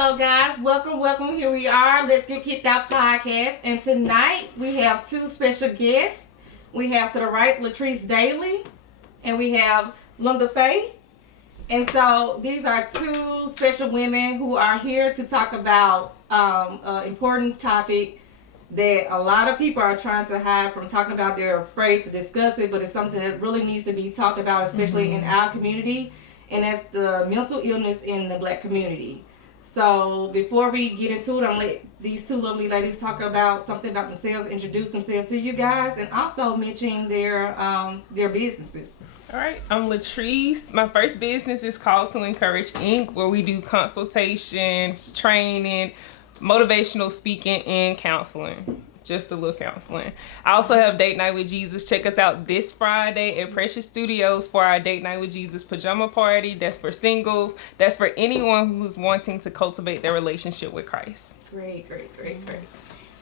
Hello, guys. Welcome. Here we are. Let's Get Kicked Out podcast. And tonight we have two special guests. We have to the right Latrice Daly, and we have Linda Faye. And so these are two special women who are here to talk about an important topic that a lot of people are trying to hide from talking about. They're afraid to discuss it, but it's something that really needs to be talked about, especially in our community, and that's the mental illness in the Black community. So before we get into it, I'm gonna let these two lovely ladies talk about something about themselves, introduce themselves to you guys, and also mention their businesses. All right, I'm Latrice. My first business is called To Encourage Inc., where we do consultations, training, motivational speaking, and counseling. Just a little counseling. I also have Date Night with Jesus. Check us out this Friday at Precious Studios for our Date Night with Jesus pajama party. That's for singles. That's for anyone who's wanting to cultivate their relationship with Christ. Great.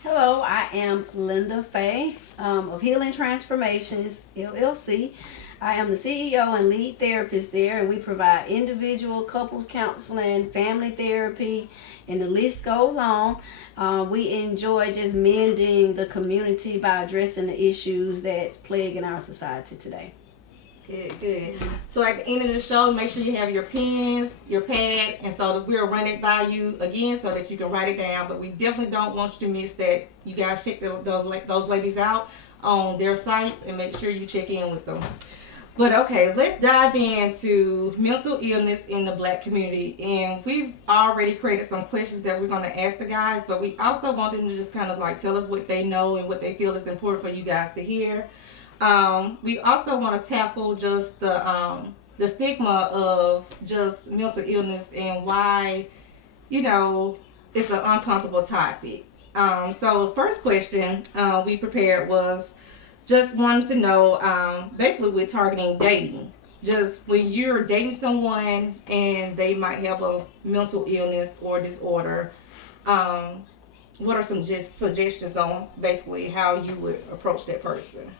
Hello, I am Linda Faye of Healing Transformations, LLC. I am the CEO and lead therapist there, and we provide individual, couples counseling, family therapy, and the list goes on. We enjoy just mending the community by addressing the issues that's plaguing our society today. Good. So at the end of the show, make sure you have your pens, your pad, and so that we'll run it by you again so that you can write it down. But we definitely don't want you to miss that. You guys check those ladies out on their sites and make sure you check in with them. But okay, let's dive into mental illness in the Black community. And we've already created some questions that we're going to ask the guys, but we also want them to just kind of like tell us what they know and what they feel is important for you guys to hear. We also want to tackle just the stigma of just mental illness and why, it's an uncomfortable topic. So the first question we prepared was just wanted to know, basically we're targeting dating. Just when you're dating someone and they might have a mental illness or disorder, what are some suggestions on basically how you would approach that person?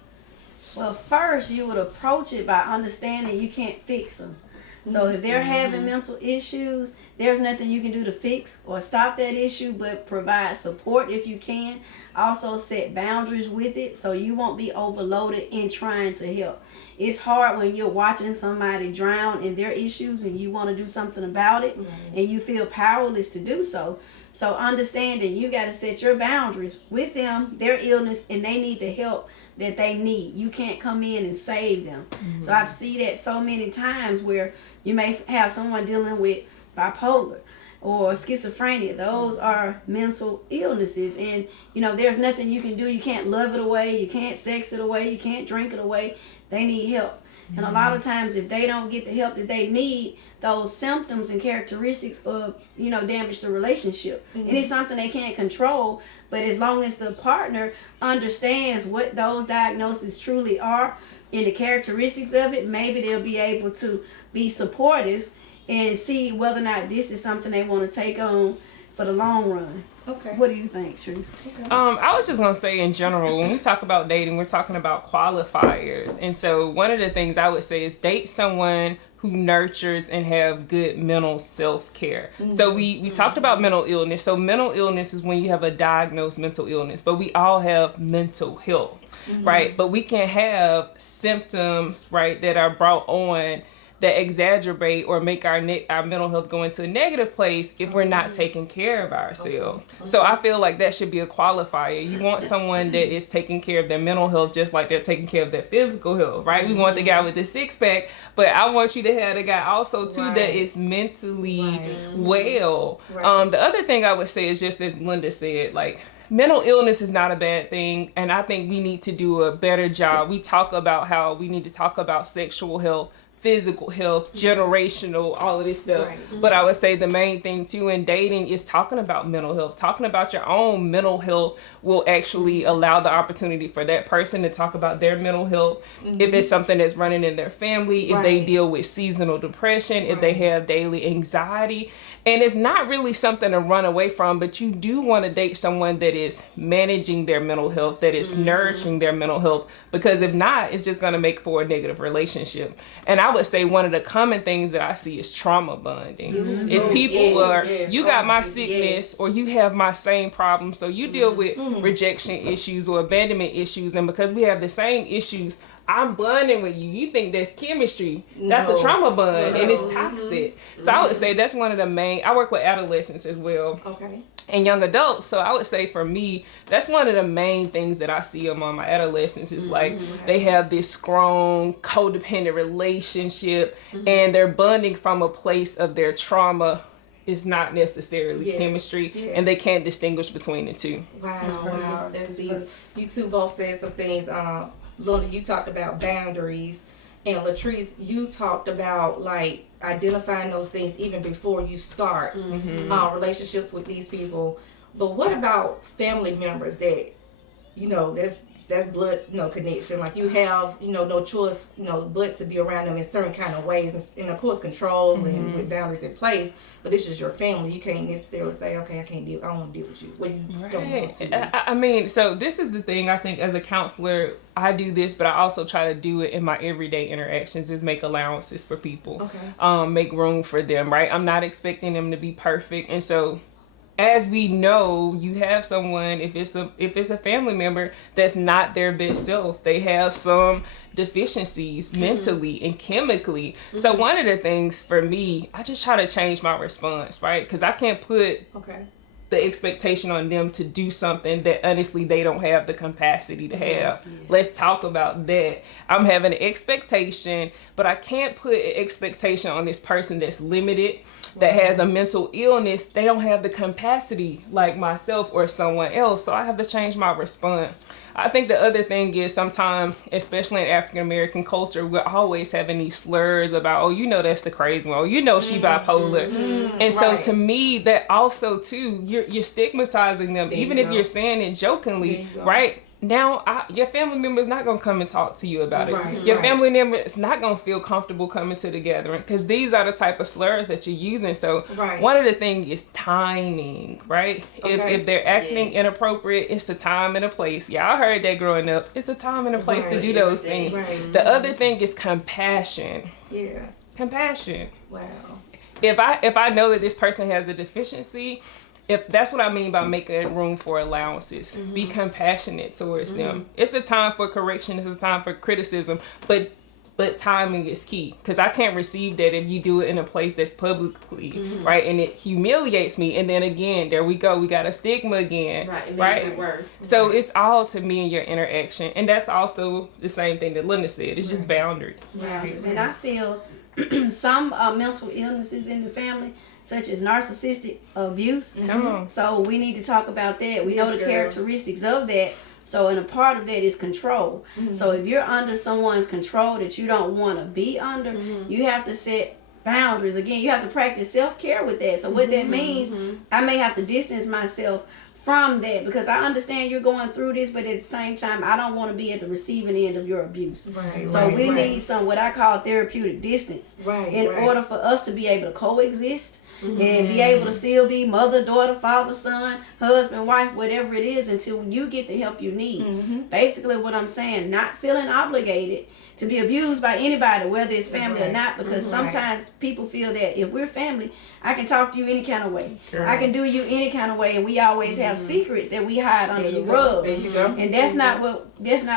Well, first you would approach it by understanding you can't fix them. So if they're having mental issues, there's nothing you can do to fix or stop that issue, but provide support if you can. Also set boundaries with it so you won't be overloaded in trying to help. It's hard when you're watching somebody drown in their issues and you want to do something about it and you feel powerless to do so. So understanding you got to set your boundaries with them, their illness, and they need the help that they need. You can't come in and save them. So I've seen that so many times where you may have someone dealing with bipolar or schizophrenia. Those are mental illnesses, and there's nothing you can do. You can't love it away, you can't sex it away, you can't drink it away. They need help. And a lot of times if they don't get the help that they need, those symptoms and characteristics of damage the relationship. And it's something they can't control, but as long as the partner understands what those diagnoses truly are and the characteristics of it, maybe they'll be able to be supportive and see whether or not this is something they want to take on for the long run. Okay. What do you think, Therese? Okay. I was just gonna say in general, when we talk about dating, we're talking about qualifiers. And so one of the things I would say is date someone who nurtures and have good mental self-care. So we talked about mental illness. So mental illness is when you have a diagnosed mental illness, but we all have mental health, right? But we can have symptoms, right, that are brought on that exacerbate or make our mental health go into a negative place if we're not taking care of ourselves. So I feel like that should be a qualifier. You want someone that is taking care of their mental health just like they're taking care of their physical health, right? We want the guy with the six-pack, but I want you to have the guy also too that is mentally well. The other thing I would say is just as Linda said, like, mental illness is not a bad thing, and I think we need to do a better job. We talk about how we need to talk about sexual health, physical health, generational, all of this stuff. But I would say the main thing too in dating is talking about mental health. Talking about your own mental health will actually allow the opportunity for that person to talk about their mental health. If it's something that's running in their family, if they deal with seasonal depression, if they have daily anxiety. And it's not really something to run away from, but you do want to date someone that is managing their mental health, that is nourishing their mental health, because if not, it's just going to make for a negative relationship. And I would say one of the common things that I see is trauma bonding. Is Oh, people are, yes. you got my Yes. sickness or you have my same problem. So you deal with rejection issues or abandonment issues. And because we have the same issues, I'm bonding with you. You think that's chemistry. That's No. a trauma bond and it's No. toxic. So I would say that's one of the main, I work with adolescents as well Okay. and young adults. So I would say for me, that's one of the main things that I see among my adolescents is like they have this strong codependent relationship and they're bonding from a place of their trauma. Is not necessarily Yeah. chemistry, Yeah. and they can't distinguish between the two. Wow, perfect. wow, that's deep. You two both said some things. Luna, you talked about boundaries, and Latrice, you talked about like identifying those things even before you start relationships with these people. But what about family members that, you know, that's blood, you know, connection. Like you have, you know, no choice, you know, but to be around them in certain kind of ways, and of course control and with boundaries in place. But this is your family. You can't necessarily say, okay, I don't want to deal with you. Well, you don't want to. I mean, so this is the thing. I think as a counselor, I do this, but I also try to do it in my everyday interactions. Is make allowances for people, make room for them. Right? I'm not expecting them to be perfect, and so. As we know, you have someone, if it's a family member that's not their best self, they have some deficiencies mentally and chemically. So one of the things for me, I just try to change my response, right? Because I can't put the expectation on them to do something that honestly they don't have the capacity to have. Let's talk about that. I'm having an expectation, but I can't put an expectation on this person that's limited, that has a mental illness. They don't have the capacity like myself or someone else, so I have to change my response. I think the other thing is sometimes, especially in African American culture, we're always having these slurs about, oh, you know, that's the crazy one, or you know, she bipolar. And so to me, that also too, you're stigmatizing them, even if you're saying it jokingly, right? Now, your family member is not going to come and talk to you about it. Your family member is not going to feel comfortable coming to the gathering because these are the type of slurs that you're using. So one of the things is timing, right? If they're acting inappropriate, it's the time and a place. Yeah, I heard that growing up. It's a time and a place to do those things. The other thing is compassion. Yeah. Compassion. Wow. If I know that this person has a deficiency, if that's what I mean by making room for allowances, be compassionate towards them. It's a time for correction. It's a time for criticism, but timing is key because I can't receive that if you do it in a place that's publicly, right? And it humiliates me. And then again, there we go. We got a stigma again, Right, it right? makes it worse. So it's all to me and your interaction, and that's also the same thing that Linda said. It's just boundaries. And I feel some mental illnesses in the family, such as narcissistic abuse. Come on. So we need to talk about that. We know the girl. characteristics of that. So, and a part of that is control. So if you're under someone's control that you don't want to be under, you have to set boundaries. Again, you have to practice self-care with that. So what that means, I may have to distance myself from that because I understand you're going through this, but at the same time, I don't want to be at the receiving end of your abuse. So we need some, what I call therapeutic distance in order for us to be able to coexist and be able to still be mother, daughter, father, son, husband, wife, whatever it is until you get the help you need. Basically what I'm saying, not feeling obligated to be abused by anybody, whether it's family or not, because sometimes people feel that if we're family, I can talk to you any kind of way. I can do you any kind of way, and we always have secrets that we hide under the rug. There you go. And that's not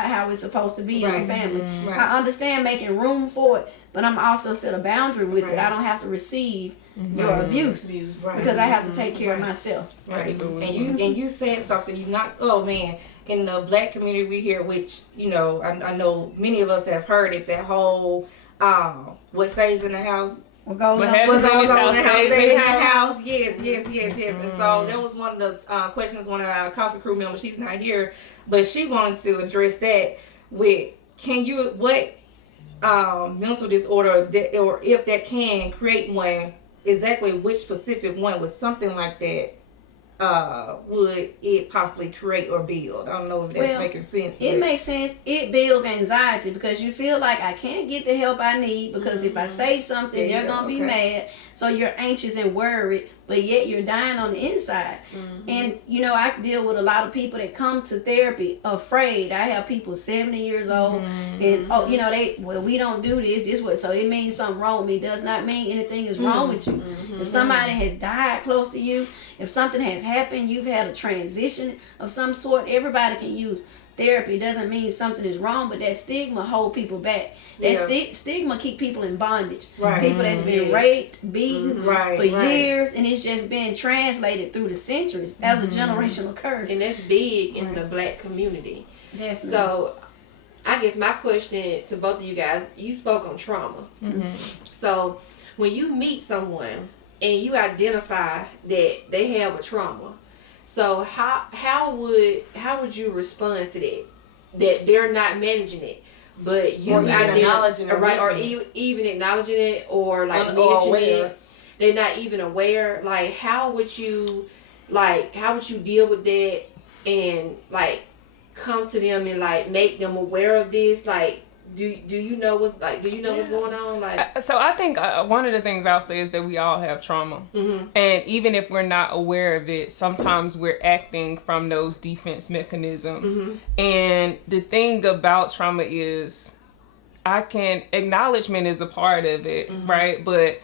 how it's supposed to be in a family. I understand making room for it, but I'm also set a boundary with it. I don't have to receive your abuse because I have to take care of myself. And you said something. You not. Oh man. In the Black community we hear, which, you know, I know many of us have heard it, that whole what stays in the house, What goes on? happens what in goes this on house in the house stays in stays in this the house. house. Yes. And so that was one of the questions one of our coffee crew members, she's not here, but she wanted to address that with, what mental disorder that, or if that can create one, exactly which specific one with something like that would it possibly create or build? I don't know if that's making sense. It makes sense. It builds anxiety because you feel like I can't get the help I need because if I say something, they're going to be mad. So you're anxious and worried. but yet you're dying on the inside. And you know, I deal with a lot of people that come to therapy afraid. I have people 70 years old and oh, you know, we don't do this way, so it means something wrong with me. Does not mean anything is wrong with you. If somebody has died close to you, if something has happened, you've had a transition of some sort, everybody can use therapy. Doesn't mean something is wrong, but that stigma hold people back. That stigma keep people in bondage. Right. People that's been raped, beaten for Right. years, and it's just been translated through the centuries as a generational curse. And that's big in the Black community. Definitely. So I guess my question to both of you guys, you spoke on trauma. So when you meet someone and you identify that they have a trauma, so how would you respond to that they're not managing it, but you Or even acknowledging it, right, or mentioning even acknowledging it, or like Or mentioning aware. it, they're not even aware. Like how would you deal with that and like come to them and like make them aware of this? Like do you know what's going on? Like So I think one of the things I'll say is that we all have trauma. And even if we're not aware of it, sometimes we're acting from those defense mechanisms. And the thing about trauma is acknowledgement is a part of it, right? But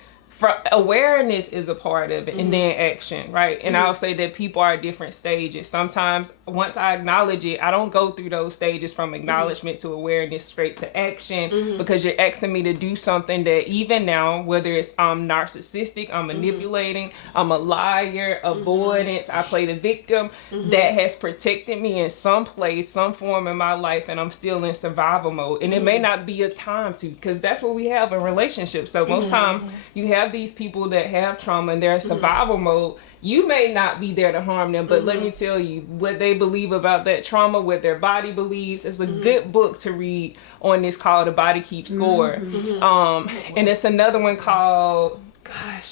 awareness is a part of it, and then action, right? And I'll say that people are at different stages. Sometimes once I acknowledge it, I don't go through those stages from acknowledgement to awareness straight to action, because you're asking me to do something that even now, whether it's I'm narcissistic, I'm manipulating, I'm a liar, avoidance, I play the victim, that has protected me in some place, some form in my life, and I'm still in survival mode. And it may not be a time to, because that's what we have in relationships. So most times you have these people that have trauma and they're in survival mode. You may not be there to harm them, but let me tell you what they believe about that trauma, what their body believes. It's a good book to read on this called The Body Keeps Score. And it's another one called,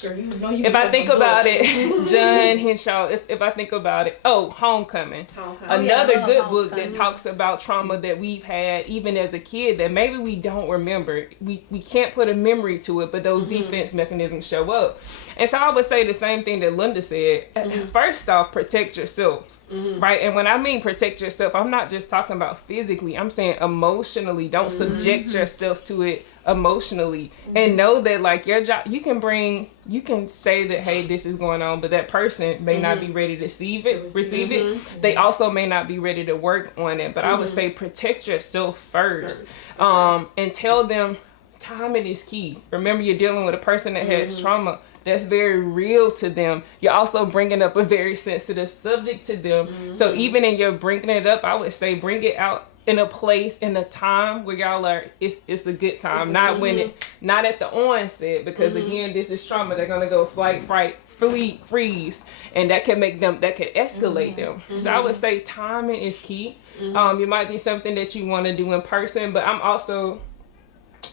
if I think about it, John Henshaw, if I think about it, Homecoming. Another good book that talks about trauma that we've had even as a kid that maybe we don't remember. We can't put a memory to it, but those defense mechanisms show up. And so I would say the same thing that Linda said. First off, protect yourself. Right? And when I mean protect yourself, I'm not just talking about physically. I'm saying emotionally. Don't subject yourself to it emotionally. And know that like your job, you can say that, hey, this is going on, but that person may not be ready to receive it. They also may not be ready to work on it. But I would say protect yourself first. And tell them timing is key. Remember, you're dealing with a person that has trauma that's very real to them. You're also bringing up a very sensitive subject to them. So even in your bringing it up, I would say bring it out in a place, in a time where y'all are, it's a good time, not at the onset, because again, this is trauma. They're gonna go flight, fright, freeze, and that can escalate them. So I would say timing is key. It might be something that you want to do in person, but I'm also,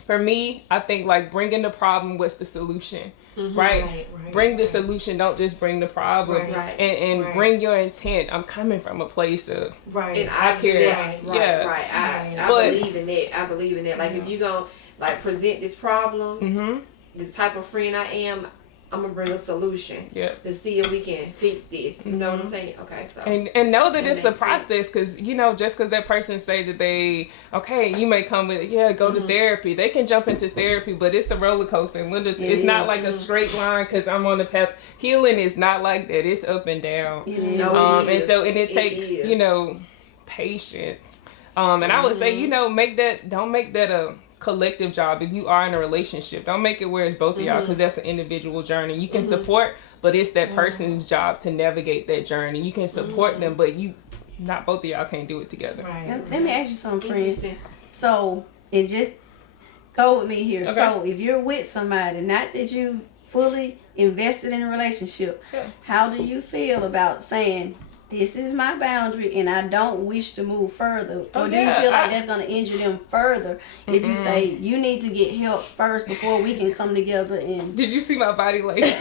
for me, I think like bringing the problem, what's the solution, right? Bring the solution, don't just bring the problem, and bring your intent. I'm coming from a place of, and I care, I believe in that. Like if you gonna like present this problem, the type of friend I am, I'm gonna bring a solution to see if we can fix this. You know what I'm saying? Okay, so and know that it's a process, because just because that person say that you may come with go to therapy. They can jump into therapy, but it's a roller coaster. And Linda, it's not like a straight line because I'm on the path. Healing is not like that. It's up and down. And so it takes patience. And I would say don't make that a collective job. If you are in a relationship, don't make it where it's both of y'all, because that's an individual journey. You can support, but it's that person's job to navigate that journey. You can support them, but not both of y'all can't do it together. Let me ask you something, friend. So, and just go with me here. So if you're with somebody, not that you fully invested in a relationship, how do you feel about saying, this is my boundary and I don't wish to move further? Or do you feel like that's going to injure them further if you say you need to get help first before we can come together? And did you see my body language?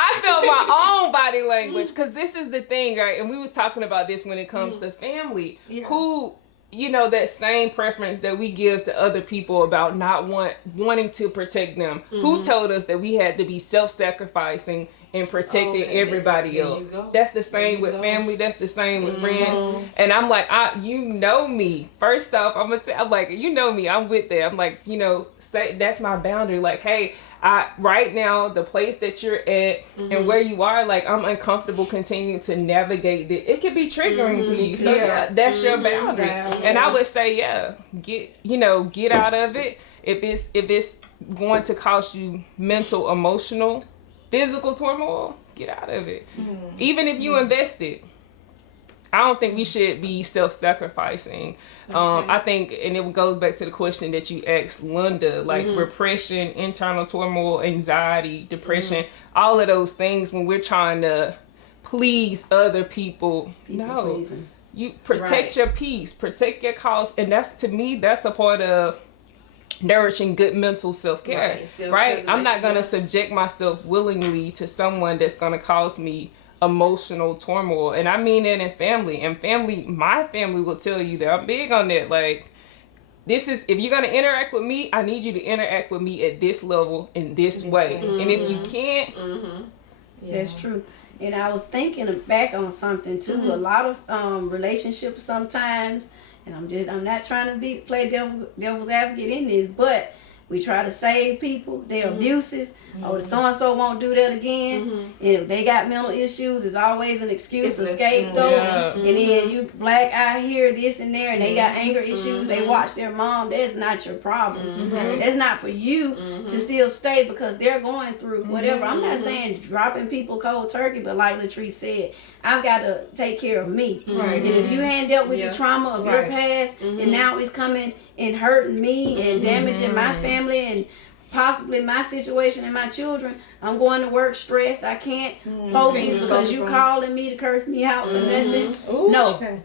I felt my own body language, because this is the thing, right? And we was talking about this when it comes to family. Who you know, that same preference that we give to other people about not wanting to protect them. Who told us that we had to be self-sacrificing and protecting everybody there you else? go. That's the There you same with go. family. That's the same with friends. And I'm like, you know me. First off, I'm like, you know me. I'm with that. I'm like, you know, say that's my boundary. Like, hey, right now, the place that you're at and where you are, like, I'm uncomfortable continuing to navigate it. It could be triggering to you. So yeah, that's your boundary. Yeah. And I would say, yeah, get out of it. If it's going to cost you mental, emotional, physical turmoil, get out of it. Even if you invested. I don't think we should be self-sacrificing. I think, and it goes back to the question that you asked Linda, like repression, internal turmoil, anxiety, depression, all of those things when we're trying to please other people. No, pleasing. you protect Right. your peace, protect your cause, and that's, to me, that's a part of nourishing good mental self-care. Right, Right? self-preservation, I'm not gonna yeah. subject myself willingly to someone that's gonna cause me emotional turmoil, and I mean that in family. And my family will tell you that I'm big on that. Like, this is, if you're gonna interact with me, I need you to interact with me at this level in this way. And if you can't, That's true. And I was thinking back on something too. A lot of relationships sometimes, and I'm not trying to play devil's advocate in this, but we try to save people. They're abusive. Oh, so and so won't do that again. And if they got mental issues, there's always an excuse, a scapegoat. Yeah. And then you black eye here, this and there, and they got anger issues. They watch their mom. That's not your problem. That's not for you to still stay because they're going through whatever. I'm not saying dropping people cold turkey, but like Latrice said, I've got to take care of me. Right. And if you ain't dealt with Yeah. the trauma of your Right. past, and now it's coming and hurting me and damaging my family and possibly my situation and my children, I'm going to work stressed. I can't focus because you calling me to curse me out for nothing. Ooh, No. child.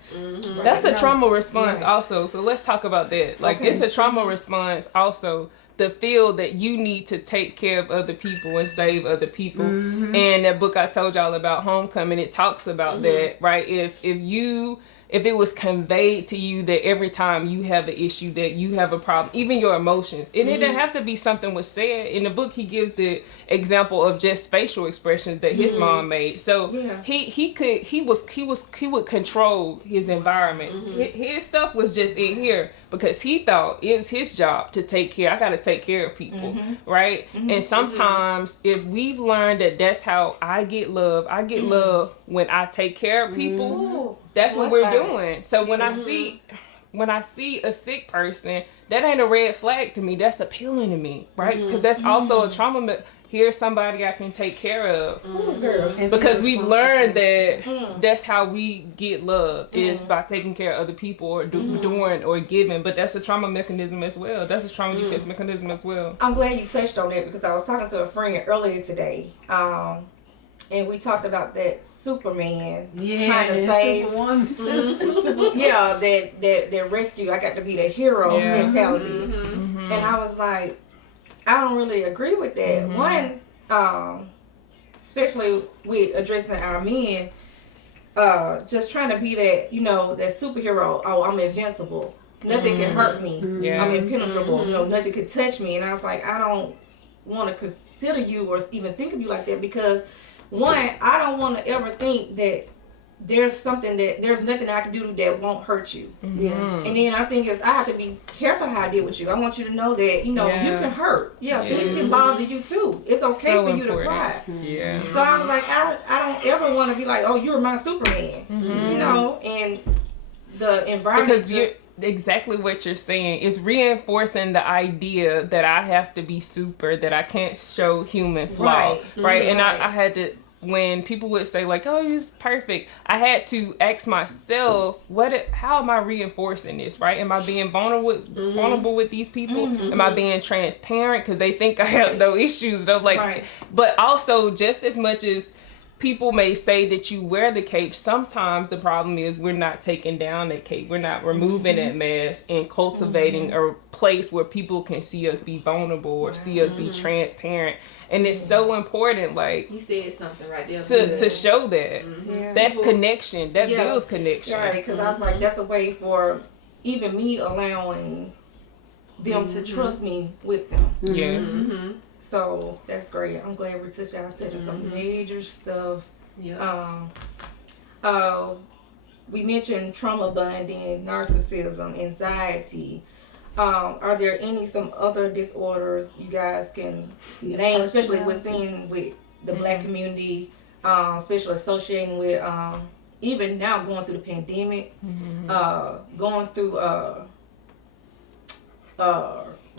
that's a No. trauma response Right. also. So let's talk about that. Like, Okay. it's a trauma response also. The feel that you need to take care of other people and save other people. And that book I told y'all about, Homecoming, it talks about that, right? If it was conveyed to you that every time you have an issue, that you have a problem, even your emotions, and it didn't have to be something was said. In the book, he gives the example of just facial expressions that his mom made. So Yeah. he would control his environment. His stuff was just in here because he thought it was his job to take care. I got to take care of people, right? And sometimes if we've learned that that's how I get love when I take care of people. Ooh. That's what What's we're that? doing. So when I see a sick person, that ain't a red flag to me. That's appealing to me, right? Because that's also a trauma. Here's somebody I can take care of. Ooh, girl. And Because feel we've responsible learned for it. that that's how we get love is by taking care of other people or doing or giving. But that's a trauma mechanism as well. That's a trauma defense mechanism as well. I'm glad you touched on that because I was talking to a friend earlier today. And we talked about that Superman trying to save. Superwoman too. Yeah, that rescue. I got to be the hero Yeah. mentality. And I was like, I don't really agree with that. One, especially with addressing our men, just trying to be that, that superhero. Oh, I'm invincible. Nothing can hurt me. Yeah. I'm impenetrable. Nothing can touch me. And I was like, I don't want to consider you or even think of you like that because, one, I don't want to ever think that there's nothing I can do that won't hurt you. Yeah. And then I think I have to be careful how I deal with you. I want you to know that, you can hurt. Yeah, things can bother you too. It's okay So for you to important. cry. Yeah. So I was like, I don't ever want to be like, oh, you're my Superman. And the environment Because exactly what you're saying is reinforcing the idea that I have to be super, that I can't show human flaw, right? And I had to, when people would say like, oh, you're perfect, I had to ask myself, how am I reinforcing this, right? Am I being vulnerable with these people? Am I being transparent because they think I have no issues? And I'm like, Right. But also just as much as people may say that you wear the cape, sometimes the problem is we're not taking down that cape. We're not removing that mask and cultivating a place where people can see us be vulnerable or see us be transparent. And it's so important, like, You said something right there. to show that. Yeah. That's connection. That Yeah. builds connection. Right, because I was like, that's a way for even me allowing them to trust me with them. Yes. Mm-hmm. So that's great. I'm glad we're touching some major stuff. Yeah. We mentioned trauma bonding, narcissism, anxiety. Are there some other disorders you guys can name, especially within with the Black community, especially associating with even now going through the pandemic, going through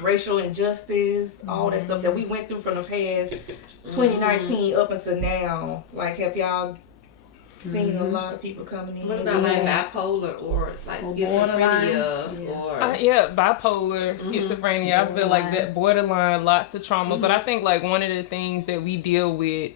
racial injustice, all that stuff that we went through from the past 2019 up until now. Like, have y'all seen a lot of people coming in? What about like bipolar or like Or schizophrenia borderline? or Yeah, bipolar, schizophrenia. I feel like that borderline, lots of trauma. But I think like one of the things that we deal with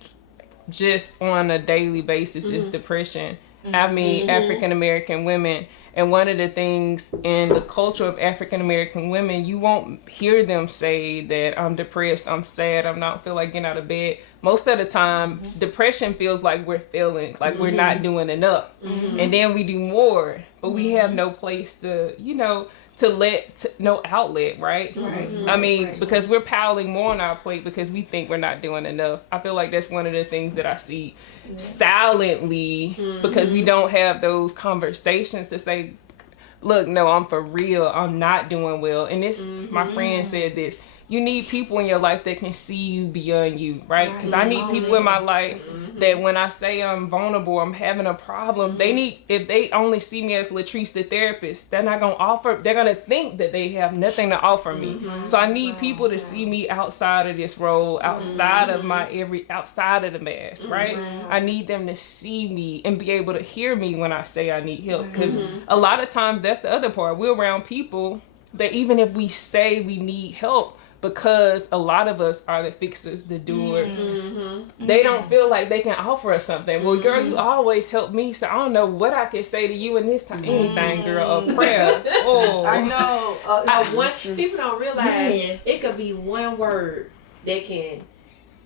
just on a daily basis is depression. I mean, African American women. And one of the things in the culture of African American women, you won't hear them say that I'm depressed, I'm sad, I'm not feel like getting out of bed. Most of the time, depression feels like we're failing, like we're not doing enough. And then we do more, but we have no place to, no outlet, right? I mean, because we're piling more on our plate because we think we're not doing enough. I feel like that's one of the things that I see silently because we don't have those conversations to say, look, no, I'm for real, I'm not doing well. And this, my friend said this, you need people in your life that can see you beyond you, right? Because I need people in my life that when I say I'm vulnerable, I'm having a problem, if they only see me as Latrice the therapist, they're not they're gonna think that they have nothing to offer me. So I need people to see me outside of this role, outside of outside of the mask, right? I need them to see me and be able to hear me when I say I need help. Because a lot of times that's the other part. We're around people that even if we say we need help, because a lot of us are the fixers, the doers. They don't feel like they can offer us something. Well, girl, you always help me, so I don't know what I can say to you in this time. Anything, girl, a prayer. Oh, I know. People don't realize it could be one word that can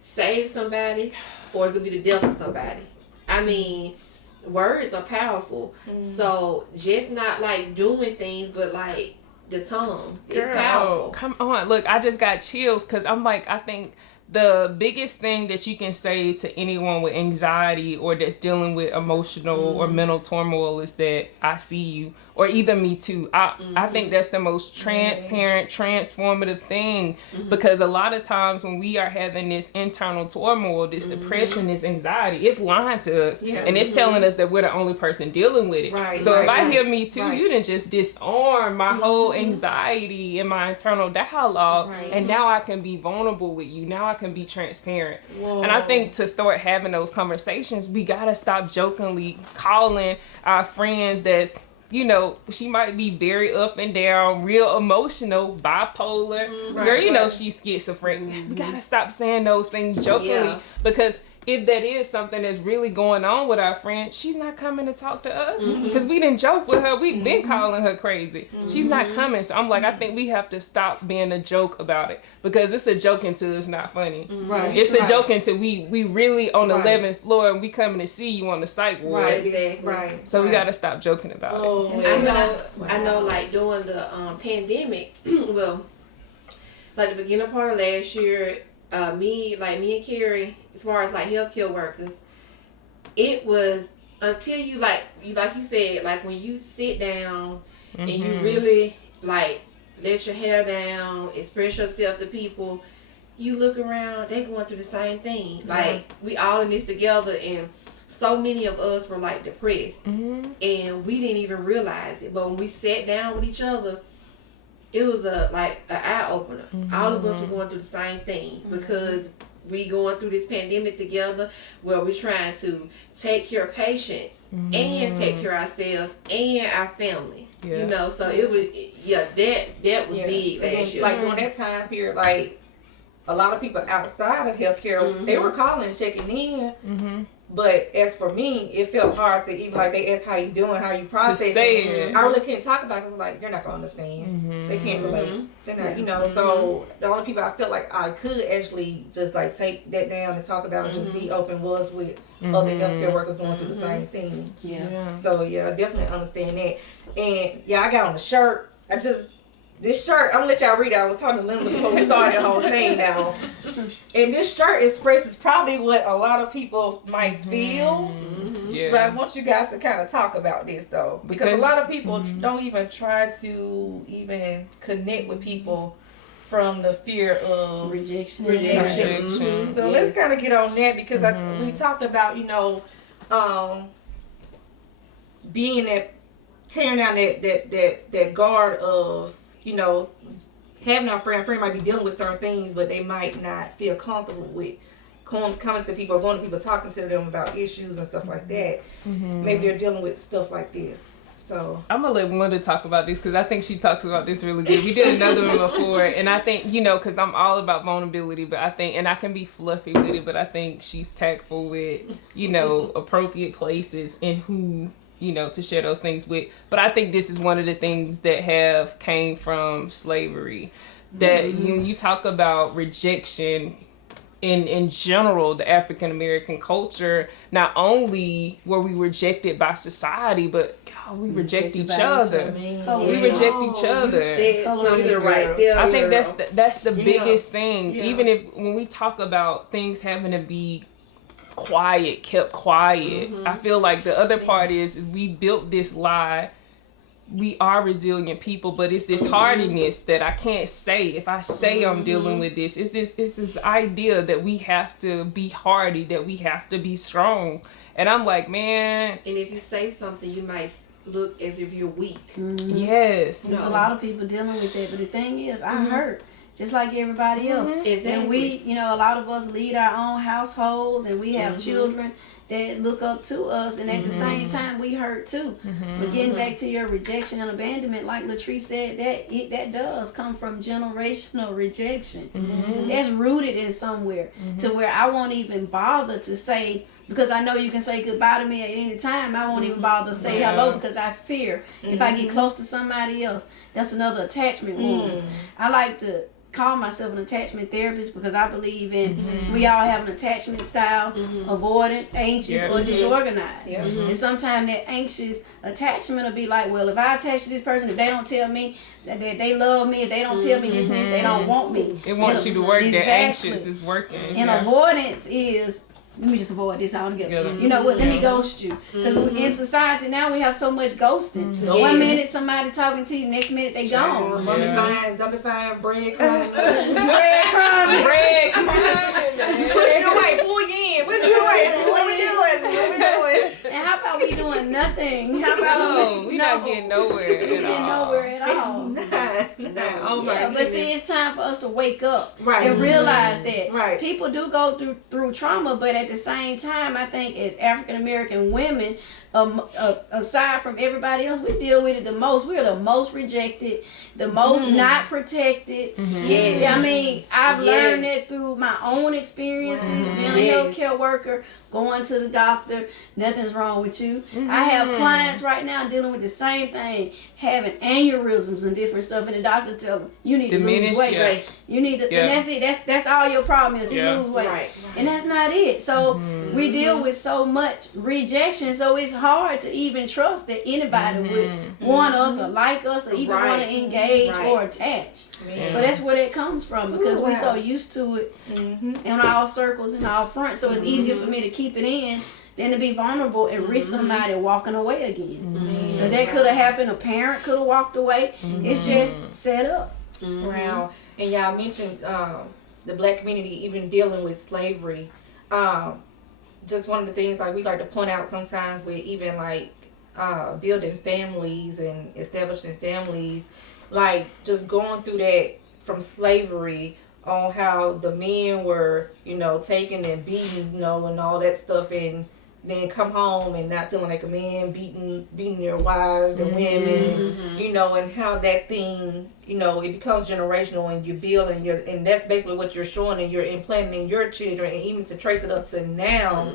save somebody, or it could be the death of somebody. I mean, words are powerful. So just not like doing things, but like the tongue is powerful. Come on, look, I just got chills because I'm like, I think the biggest thing that you can say to anyone with anxiety or that's dealing with emotional or mental turmoil is that I see you, or either me too. I think that's the most transparent, transformative thing, because a lot of times when we are having this internal turmoil, this depression, this anxiety, it's lying to us and it's telling us that we're the only person dealing with it. So if I hear me too, you didn't just disarm my whole anxiety and my internal dialogue, and now I can be vulnerable with you. Now I can be transparent. And I think to start having those conversations, we gotta stop jokingly calling our friends that's, she might be very up and down, real emotional, bipolar. Girl, she's schizophrenic. We gotta stop saying those things jokingly, because if that is something that's really going on with our friend, she's not coming to talk to us. Because we didn't joke with her. We've been calling her crazy. She's not coming. So I'm like, I think we have to stop being a joke about it. Because it's a joke until it's not funny. It's a joke until we really on the 11th floor and we coming to see you on the psych ward. Exactly. So we got to stop joking about it. I know like during the pandemic, well, like the beginning part of last year, me and Carrie, as far as like healthcare workers, it was until you like you said, like when you sit down and you really like let your hair down, express yourself to people, you look around, they going through the same thing. Like we all in this together, and so many of us were like depressed, and we didn't even realize it. But when we sat down with each other, it was an eye opener. All of us were going through the same thing, because we going through this pandemic together, where we're trying to take care of patients and take care of ourselves and our family. So it was that was big last year. Like during that time period, like a lot of people outside of healthcare, they were calling and checking in. Mm-hmm. But as for me, it felt hard to even like they asked how you doing, how you process say it. it. I really couldn't talk about it. It's like they're not gonna understand. Mm-hmm. They can't relate. They're not, you know. So the only people I felt like I could actually just like take that down and talk about it, and just be open was with other healthcare workers going through the same thing. Yeah. So yeah, I definitely understand that. And yeah, I got on the shirt. This shirt, I'm gonna let y'all read it. I was talking to Linda before we started the whole thing now. And this shirt expresses probably what a lot of people might feel. Yeah. But I want you guys to kind of talk about this though. Because a lot of people don't even try to even connect with people from the fear of Rejection. Rejection. So let's kind of get on that because we talked about, you know, being that, tearing down that guard of, you know, having our friend might be dealing with certain things, but they might not feel comfortable with coming to people or going to people, talking to them about issues and stuff like that. Maybe they're dealing with stuff like this. So I'm gonna let Linda talk about this because I think she talks about this really good. We did another one before, and I think, you know, because I'm all about vulnerability, but I think, and I can be fluffy with it, but I think she's tactful with, you know, appropriate places and who, you know, to share those things with. But I think this is one of the things that have came from slavery. That you talk about rejection in general, the African American culture, not only were we rejected by society, but God, we reject each other. We reject each other. Said something right there. I think girl. that's the biggest thing. Yeah. Even if when we talk about things having to be quiet, kept quiet, I feel like the other part is we built this lie. We are resilient people, but it's this hardiness that I can't say. If I say I'm dealing with this, it's this idea that we have to be hardy, that we have to be strong. And I'm like, man, And if you say something, you might look as if you're weak. yes. There's a lot of people dealing with that, but the thing is, I hurt just like everybody else. Exactly. And we, you know, a lot of us lead our own households, and we have children that look up to us, and at the same time, we hurt too. But getting back to your rejection and abandonment, like Latrice said, that does come from generational rejection. That's rooted in somewhere to where I won't even bother to say, because I know you can say goodbye to me at any time. I won't even bother to say hello because I fear if I get close to somebody else, that's another attachment wound. I like to call myself an attachment therapist because I believe in we all have an attachment style, avoidant, anxious, or disorganized. And sometimes that anxious attachment will be like, well, if I attach to this person, if they don't tell me that they love me, if they don't tell me this and this, they don't want me. It wants you to work. That Exactly. anxious is working. And avoidance is, let me just avoid this altogether. Yeah. You know what? Let me ghost you. Because in society now we have so much ghosting. One minute somebody talking to you, next minute they gone. Zombifying, breadcrumbs. Breadcrumbs. Bread. Push it away, pull you in. What are we doing? And how about we doing nothing? How about No, we're not getting nowhere we at getting all. nowhere at all. Not. Oh my Yeah, but goodness. see, it's time for us to wake up Right. and realize that Right. people do go through trauma, but at the same time, I think as African American women, aside from everybody else, we deal with it the most. We're the most rejected, the most not protected. Yes. Yeah, I mean, I've learned that through my own experiences, being a Yes. healthcare worker, going to the doctor. Nothing's wrong with you. I have clients right now dealing with the same thing, having aneurysms and different stuff, and the doctor tell them, you need to Diminish, lose weight. yeah. Right. You need to, Yeah. and that's it. That's all your problem is. Just Yeah. lose weight. Right. And that's not it. So we deal with so much rejection, so it's hard to even trust that anybody would want us or like us or even want to Right. engage Right. or attach. Man. So that's where that comes from because Ooh, we're so wow. used to it in all circles and all fronts. So it's easier for me to keep it in than to be vulnerable and risk somebody walking away again. Because that could have happened. A parent could have walked away. It's just set up. Wow. And y'all mentioned the black community even dealing with slavery. Just one of the things like we like to point out sometimes with even like building families and establishing families, like just going through that from slavery on how the men were, you know, taken and beaten, you know, and all that stuff, and then come home and not feeling like a man, beating their wives, the women, you know, and how that thing, you know, it becomes generational, and you build, and that's basically what you're showing, and you're implanting in your children, and even to trace it up to now,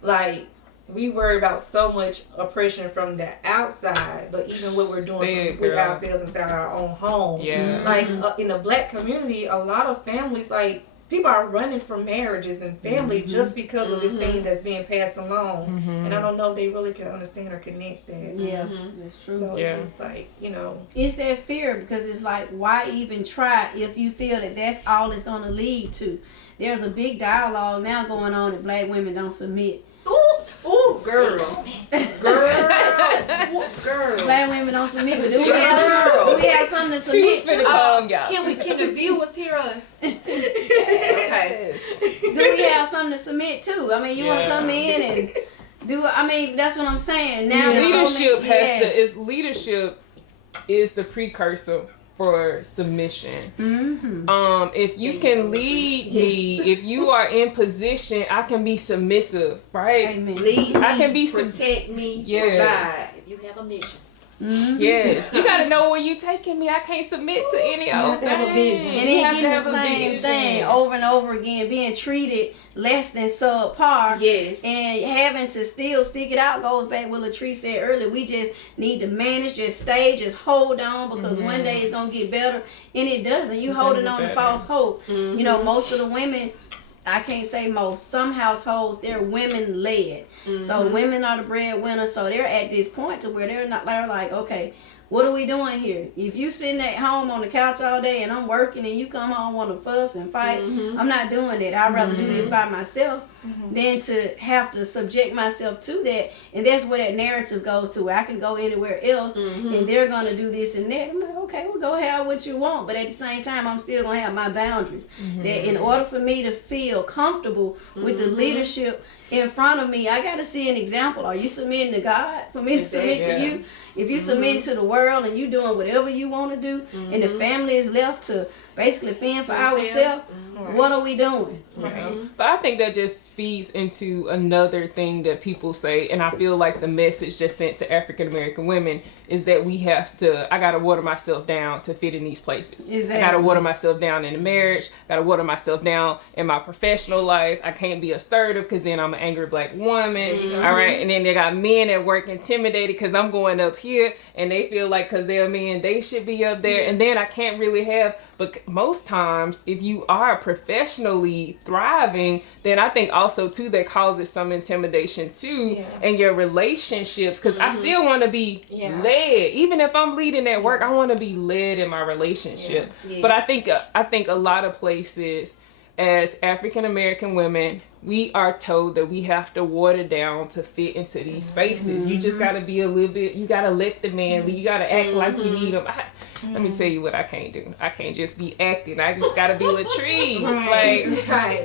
like, we worry about so much oppression from the outside, but even what we're doing with ourselves inside our own homes. Yeah. Like in the Black community, a lot of families, like, people are running from marriages and family just because of this thing that's being passed along. And I don't know if they really can understand or connect that. Yeah, that's true. So it's just like, you know. It's that fear, because it's like, why even try if you feel that that's all it's going to lead to? There's a big dialogue now going on that Black women don't submit. Ooh, girl. Girl. Black women don't submit, but do we Girl. have something to She's submit finna to? calm y'all. Can the viewers hear us? Okay. Do we have something to submit to? I mean, you want to come in and do, I mean, that's what I'm saying. Now there's so many, Leadership is the precursor for submission. If you can lead me, if you are in position, I can be submissive, right? Amen. Lead me, I can be protect me, Yes. provide. If you have a mission. Yes, you gotta know where you taking me. I can't submit to any old have to have a vision. And then getting the same thing over and over again, being treated less than subpar. Yes. And having to still stick it out goes back what Latrice said earlier. We just need to manage, just stay, just hold on, because one day it's going to get better. And it doesn't. You holding on to false hope. You know, most of the women, I can't say most, some households, they're women led. So women are the breadwinners. So they're at this point to where they're like, okay, what are we doing here? If you sitting at home on the couch all day and I'm working and you come home want to fuss and fight, I'm not doing that. I'd rather do this by myself than to have to subject myself to that. And that's where that narrative goes to, where I can go anywhere else and they're going to do this and that. I'm like, okay, well, go have what you want. But at the same time, I'm still going to have my boundaries. That in order for me to feel comfortable with the leadership in front of me, I got to see an example. Are you submitting to God for me to submit to you? If you submit to the world and you doing whatever you want to do, and the family is left to basically fend for ourselves, what are we doing? But I think that just feeds into another thing that people say, and I feel like the message just sent to African American women is that I gotta water myself down to fit in these places. Exactly. I gotta water myself down in the marriage, gotta water myself down in my professional life. I can't be assertive because then I'm an angry Black woman. All right, and then they got men at work intimidated because I'm going up here, and they feel like because they're men they should be up there, and then I can't really have. But most times, if you are professionally thriving, then I think also too that causes some intimidation too in your relationships, because I still want to be led. Even if I'm leading at work, I want to be led in my relationship. But I think a lot of places, as African American women, we are told that we have to water down to fit into these spaces. You just gotta be a little bit, you gotta let the man lead, you gotta act like you need him. Let me tell you what I can't do. I can't just be acting. I just gotta be Latrice.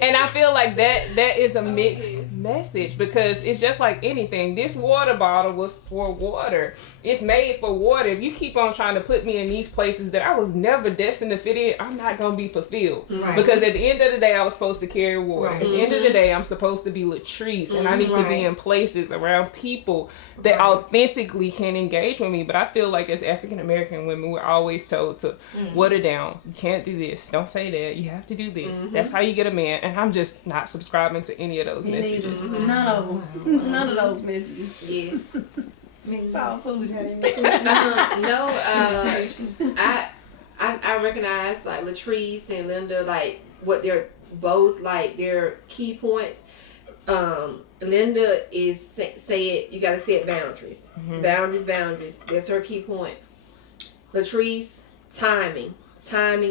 And I feel like that is a mixed message, because it's just like anything. This water bottle was for water. It's made for water. If you keep on trying to put me in these places that I was never destined to fit in, I'm not gonna be fulfilled. Because at the end of the day, I was supposed to carry water. At the end of the day, I'm supposed to be Latrice, and I need to be in places around people that authentically can engage with me. But I feel like as African American women, we're always told to water down. You can't do this. Don't say that. You have to do this. That's how you get a man. And I'm just not subscribing to any of those messages. None of them. None of those messages. Yes. It's all foolishness. I recognize like Latrice and Linda, like what they're both like their key points. Linda is said you got to set boundaries. Boundaries. That's her key point. Latrice, timing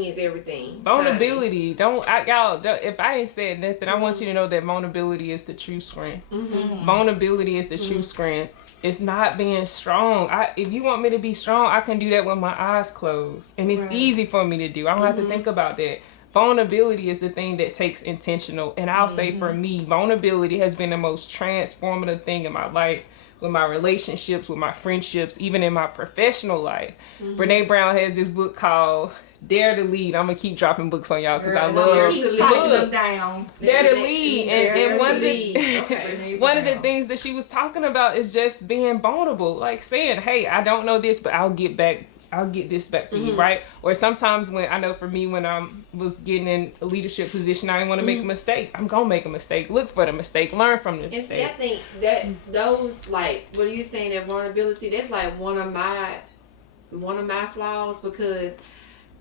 is everything. Vulnerability. Y'all. If I ain't said nothing, I want you to know that vulnerability is the true strength. Vulnerability is the true strength. It's not being strong. If you want me to be strong, I can do that with my eyes closed, and it's easy for me to do. I don't have to think about that. Vulnerability is the thing that takes intentional, and I'll say for me, vulnerability has been the most transformative thing in my life, with my relationships, with my friendships, even in my professional life. Brene Brown has this book called Dare to Lead. I'm gonna keep dropping books on y'all because I Girl, love keep to typing books. them down. Dare to Lead, and one of the Okay. one of the things that she was talking about is just being vulnerable, like saying, "Hey, I don't know this, but I'll get this back to you," right? Or sometimes when I know for me, when I was getting in a leadership position, I didn't want to make a mistake. I'm gonna make a mistake. Look for the mistake. Learn from the And see, mistake. I think that those, like, what are you saying, that vulnerability, that's like one of my flaws, because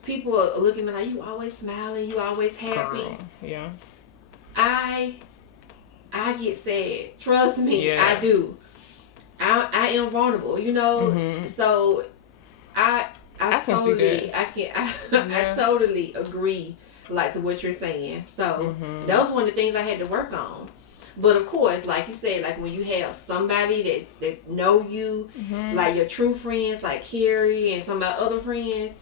people are looking at me like, you always smiling, you always happy. Girl, yeah. I get sad. Trust me, Yeah. I do. I am vulnerable, you know. So I can see totally that. I totally agree, like, to what you're saying. So that was one of the things I had to work on. But of course, like you said, like when you have somebody that know you, like your true friends, like Carrie and some of my other friends,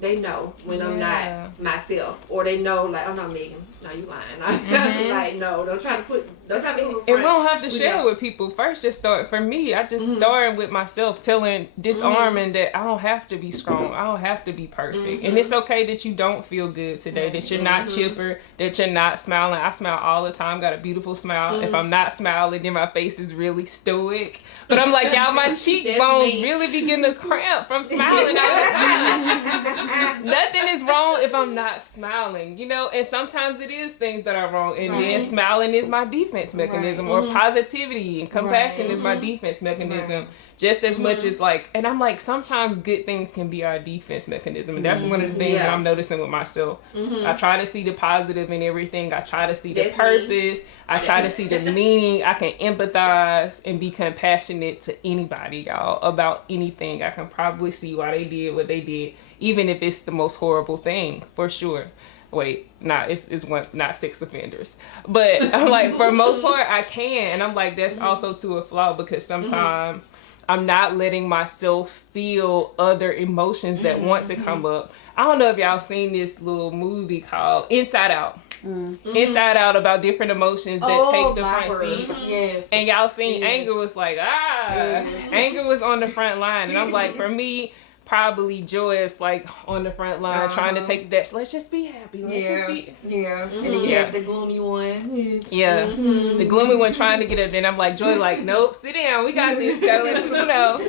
they know when I'm not myself, or they know, like, oh no, Megan, no, you lying. Like, no, don't try to put a front. And we don't have to share it with people. First, just start. For me, I just started with myself, disarming that I don't have to be strong. I don't have to be perfect. And it's okay that you don't feel good today, that you're not chipper, that you're not smiling. I smile all the time, got a beautiful smile. If I'm not smiling, then my face is really stoic. But I'm like, y'all, my cheekbones really begin to cramp from smiling all the time. Nothing is wrong if I'm not smiling, you know? And sometimes it is things that are wrong. And then smiling is my defense mechanism, or positivity and compassion is my defense mechanism, just as much as, like, and I'm like, sometimes good things can be our defense mechanism. And that's one of the things that I'm noticing with myself. I try to see the positive in everything. I try to see the purpose. I try to see the meaning. I can empathize and be compassionate to anybody, y'all, about anything. I can probably see why they did what they did, even if it's the most horrible thing, for sure. Wait, it's one, not sex offenders. But I'm like, for the most part, I can. And I'm like, that's also to a flaw, because sometimes I'm not letting myself feel other emotions that want to come up. I don't know if y'all seen this little movie called Inside Out. Inside Out, about different emotions that take the front seat. Yes. And y'all seen anger was like, anger was on the front line. And I'm like, for me, probably joy is like on the front line, trying to take that. Let's just be happy. Let's just be. And then you have the gloomy one. Yeah. The gloomy one trying to get up. Then I'm like, Joy, like, nope, sit down. We got this. Gotta let people know.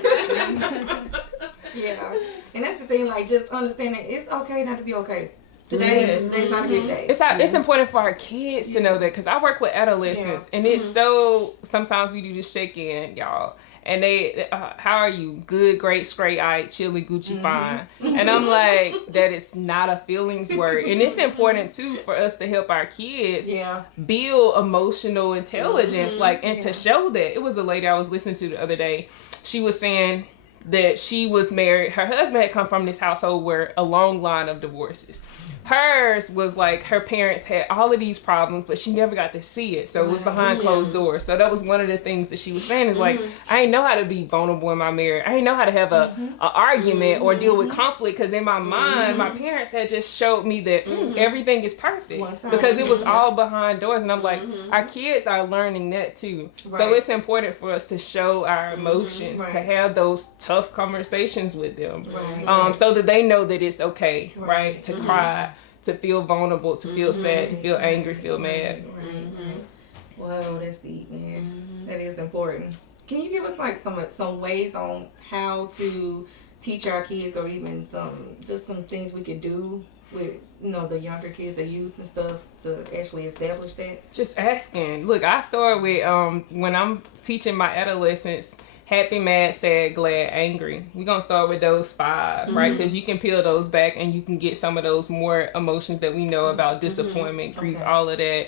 Yeah. And that's the thing, like, just understanding it's okay not to be okay. Today's not a good day. It's important for our kids to know that, because I work with adolescents, and it's so, sometimes we do this check-in, y'all. And they, how are you? Good, great, straight-eyed, chilly, Gucci, fine. And I'm like, that is not a feelings word. And it's important, too, for us to help our kids build emotional intelligence, like, and to show that. It was a lady I was listening to the other day. She was saying that she was married. Her husband had come from this household where a long line of divorces. Hers was like, her parents had all of these problems, but she never got to see it. So it was behind closed doors. So that was one of the things that she was saying, is like, I didn't know how to be vulnerable in my marriage. I didn't know how to have a argument or deal with conflict, because in my mind, my parents had just showed me that everything is perfect, because it was all behind doors. And I'm like, our kids are learning that too. So it's important for us to show our emotions, to have those tough conversations with them, so that they know that it's okay, right? To cry, to feel vulnerable, to feel sad, to feel angry, feel mad. Wow, that's deep, man. That is important. Can you give us, like, some ways on how to teach our kids, or even some things we could do with, you know, the younger kids, the youth and stuff, to actually establish that? Just asking. Look, I start with when I'm teaching my adolescents, happy, mad, sad, glad, angry. We're going to start with those 5, right? Because you can peel those back and you can get some of those more emotions that we know about: disappointment, grief, all of that,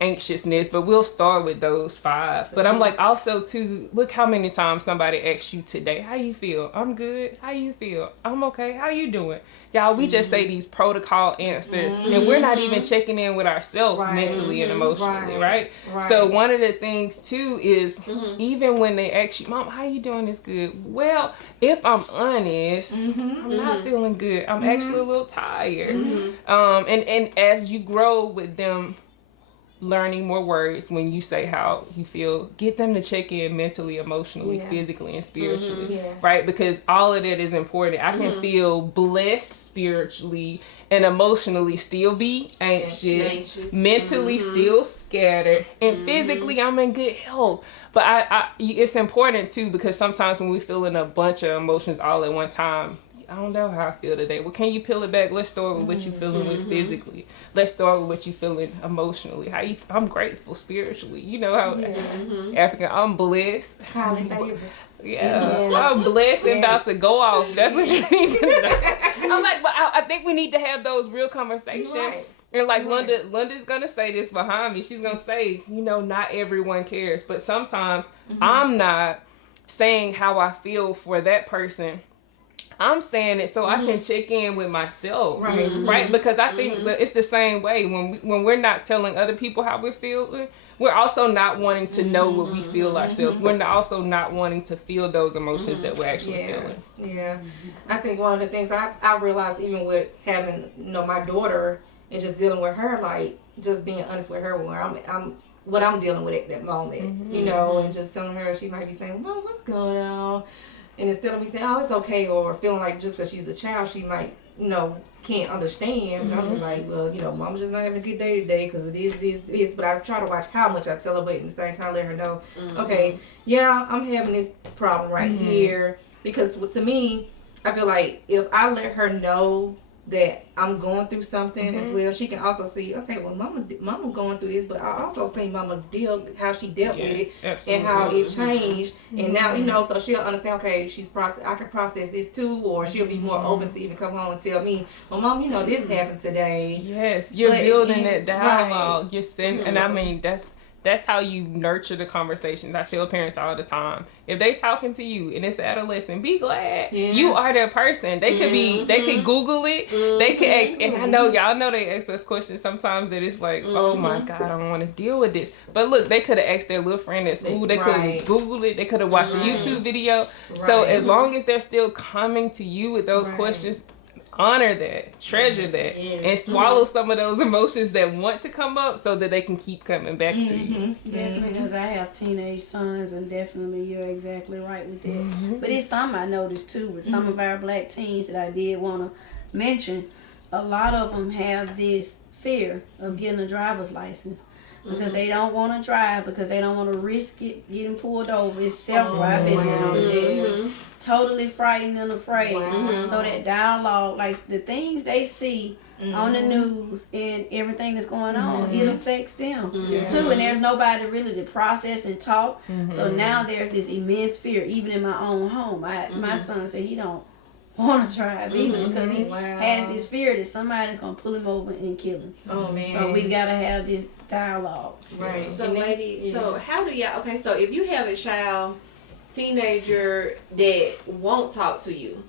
anxiousness. But we'll start with those 5. But I'm like, also, too, look how many times somebody asks you today, how you feel? I'm good. How you feel? I'm okay. How you doing? Y'all, we just say these protocol answers, and we're not even checking in with ourselves mentally and emotionally, right? So one of the things, too, is even when they ask you, Mom, how you doing? Is good. Well, if I'm honest, I'm not feeling good. I'm actually a little tired. And as you grow with them, learning more words when you say how you feel. Get them to check in mentally, emotionally, Yeah. physically, and spiritually, Yeah. right? Because all of that is important. I can feel blessed spiritually and emotionally still be anxious. Mentally still scattered, and physically I'm in good health. But it's important too, because sometimes when we feel in a bunch of emotions all at one time, I don't know how I feel today. Well, can you peel it back? Let's start with what you feeling with physically. Let's start with what you feeling emotionally. I'm grateful spiritually. You know how African, I'm blessed. Highly favored. Yeah, I'm blessed and about to go off. That's what you need to know. I'm like, but I think we need to have those real conversations. Right. And like Lunda's gonna say this behind me. She's gonna say, not everyone cares, but sometimes I'm not saying how I feel for that person. I'm saying it so I can check in with myself, right? Because I think that it's the same way when we're not telling other people how we're feeling. We're also not wanting to know what we feel ourselves. We're also not wanting to feel those emotions that we're actually feeling. Yeah, I think one of the things I realized, even with having my daughter and just dealing with her, like just being honest with her where I'm what I'm dealing with at that moment, and just telling her, she might be saying, "Mom, what's going on?" And instead of me saying, "Oh, it's okay," or feeling like just because she's a child, she might, can't understand. I'm just like, well, Mama's just not having a good day today because it is. But I try to watch how much I tell her, but at the same time, let her know, okay, yeah, I'm having this problem right here. Because to me, I feel like if I let her know that I'm going through something as well, she can also see, okay, well, Mama going through this, but I also seen Mama how she dealt with it, absolutely. and how it changed, and now so she'll understand. Okay, I can process this too, or she'll be more open to even come home and tell me, well, Mom, this happened today. Yes, you're building that dialogue. Right. You're sending, and I mean that's how you nurture the conversations. I tell parents all the time, if they talking to you and it's adolescent, be glad you are their person. They could be, they could Google it, they could ask, and I know y'all know they ask us questions sometimes that it's like, oh my God, I don't want to deal with this. But look, they could have asked their little friend at school, they could have Googled it, they could have watched a YouTube video. So as long as they're still coming to you with those questions, honor that, treasure that, and swallow some of those emotions that want to come up so that they can keep coming back to you. Definitely, because I have teenage sons, and definitely you're exactly right with that. But it's something I noticed too with some of our black teens that I did want to mention. A lot of them have this fear of getting a driver's license. Because they don't want to drive, because they don't want to risk it getting pulled over. It's several. I've been there. Totally frightened and afraid. So that dialogue, like the things they see on the news and everything that's going on, it affects them too. And there's nobody really to process and talk. So now there's this immense fear, even in my own home. My son said he don't want to drive either because he has this fear that somebody's gonna pull him over and kill him. Oh man! So we gotta have this dialogue. Right. So, lady, so how do y'all? Okay, so if you have a child, teenager that won't talk to you,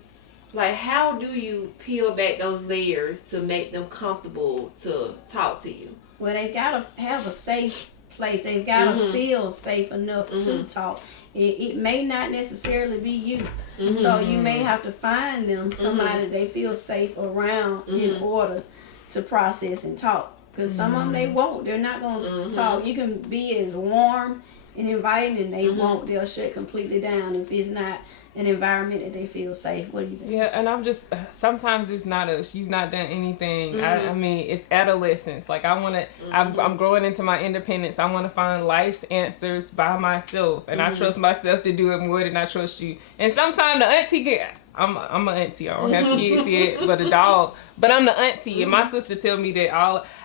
like how do you peel back those layers to make them comfortable to talk to you? Well, they gotta have a safe place. They've gotta feel safe enough to talk. It may not necessarily be you. So you may have to find them somebody they feel safe around in order to process and talk. Because some of them they won't. They're not going to talk. You can be as warm and inviting and they won't. They'll shut completely down if it's not an environment that they feel safe. What do you think? Yeah, and I'm just, sometimes it's not us. You've not done anything. I mean, it's adolescence. Like I want to, I'm growing into my independence. I want to find life's answers by myself. And I trust myself to do it more than I trust you. And sometimes the auntie I'm an auntie. I don't have kids yet, but a dog. But I'm the auntie, and my sister tell me that